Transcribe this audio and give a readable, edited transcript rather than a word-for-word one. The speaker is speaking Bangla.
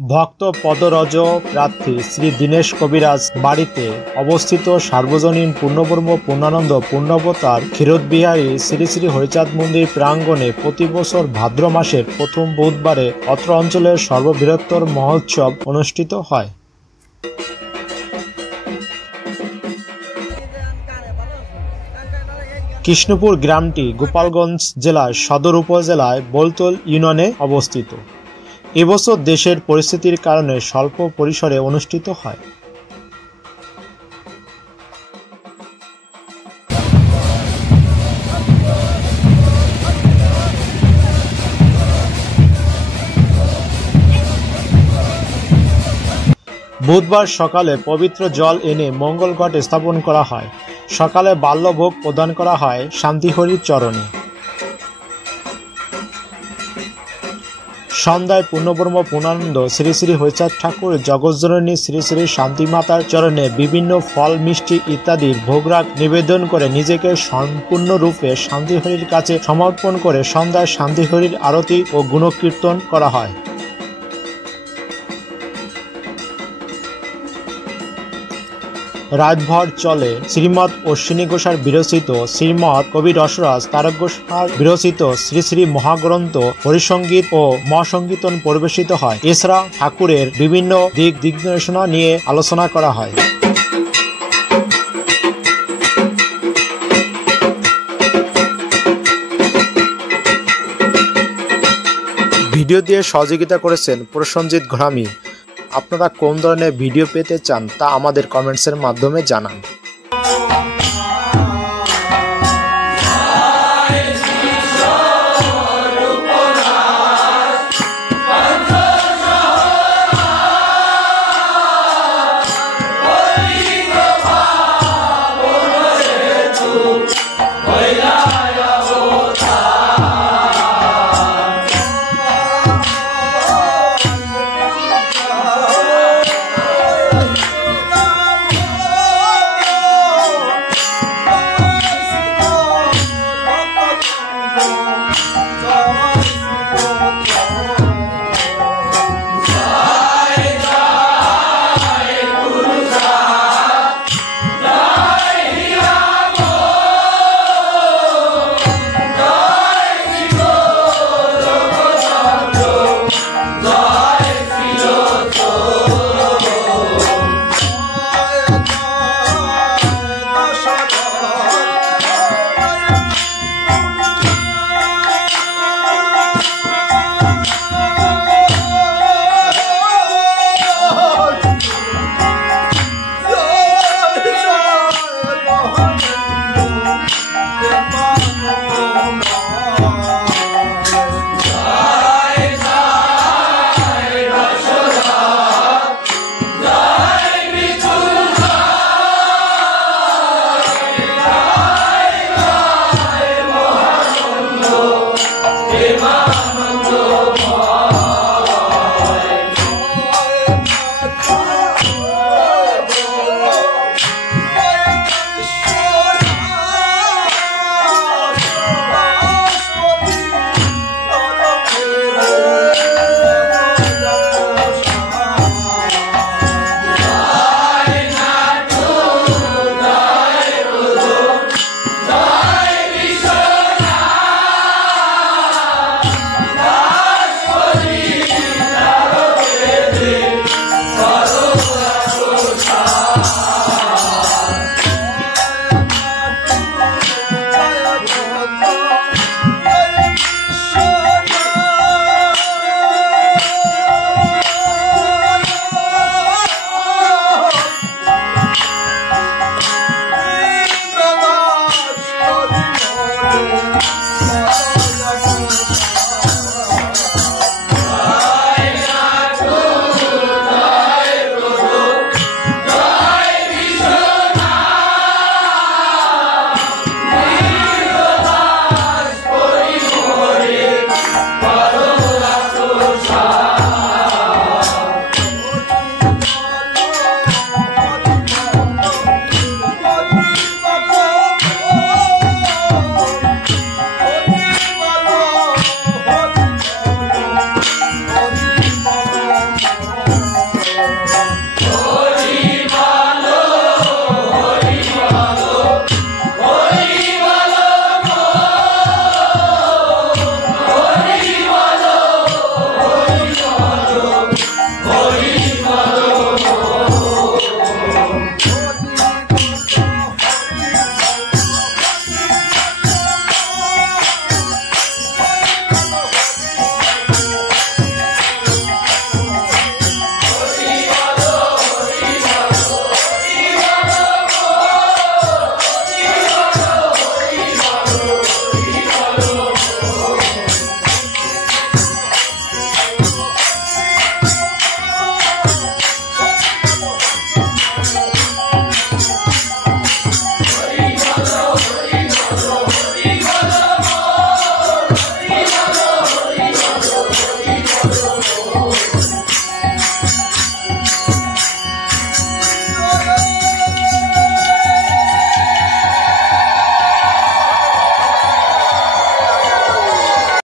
ভক্ত পদরজ প্রার্থী শ্রী দীনেশ কবিরাজ বাড়িতে অবস্থিত সার্বজনীন পূর্ণব্রহ্ম পূর্ণানন্দ পূর্ণাবতার ক্ষীরোদবিহারী শ্রী শ্রী হরিচাঁদ মন্দির প্রাঙ্গণে প্রতি বছর ভাদ্র মাসের প্রথম বুধবারে অত্র অঞ্চলের সর্ববৃহত্তর মহোৎসব অনুষ্ঠিত হয়। কৃষ্ণপুর গ্রামটি গোপালগঞ্জ জেলার সদর উপজেলায় বোলতল ইউনিয়নে অবস্থিত। এবছর দেশের পরিস্থিতির কারণে স্বল্প পরিসরে অনুষ্ঠিত হয়। বুধবার সকালে পবিত্র জল এনে মঙ্গল ঘট স্থাপন করা হয়। সকালে বাল্যভোগ প্রদান করা হয় শান্তিহরির চরণে। সন্ধ্যায় পূর্ণব্রহ্ম পূর্ণানন্দ শ্রী শ্রী হরিচাঁদ ঠাকুর জগজ্জননী শ্রী শ্রী শান্তিমাতার চরণে বিভিন্ন ফল মিষ্টি ইত্যাদির ভোগরাগ নিবেদন করে নিজেকে সম্পূর্ণরূপে শান্তিহরির কাছে সমর্পণ করে সন্ধ্যায় শান্তিহরির আরতি ও গুণকীর্তন করা হয়। রাতভর চলে শ্রীমৎ অশ্বিনী ঘোষার বিরচিত শ্রীমৎ কবি রসরাজ তারক ঘোষার বিরচিত শ্রী শ্রী মহাগ্রন্থ হরিসঙ্গীত ও মহাসঙ্গীতন পরিবেশিত হয়। এছাড়া ঠাকুরের বিভিন্ন দিক নির্দেশনা নিয়ে আলোচনা করা হয়। ভিডিও দিয়ে সহযোগিতা করেছেন প্রসেনজিৎ ঘরামি। আপনারা কোন ধরনের ভিডিও পেতে চান তা আমাদের কমেন্টসের মাধ্যমে জানান।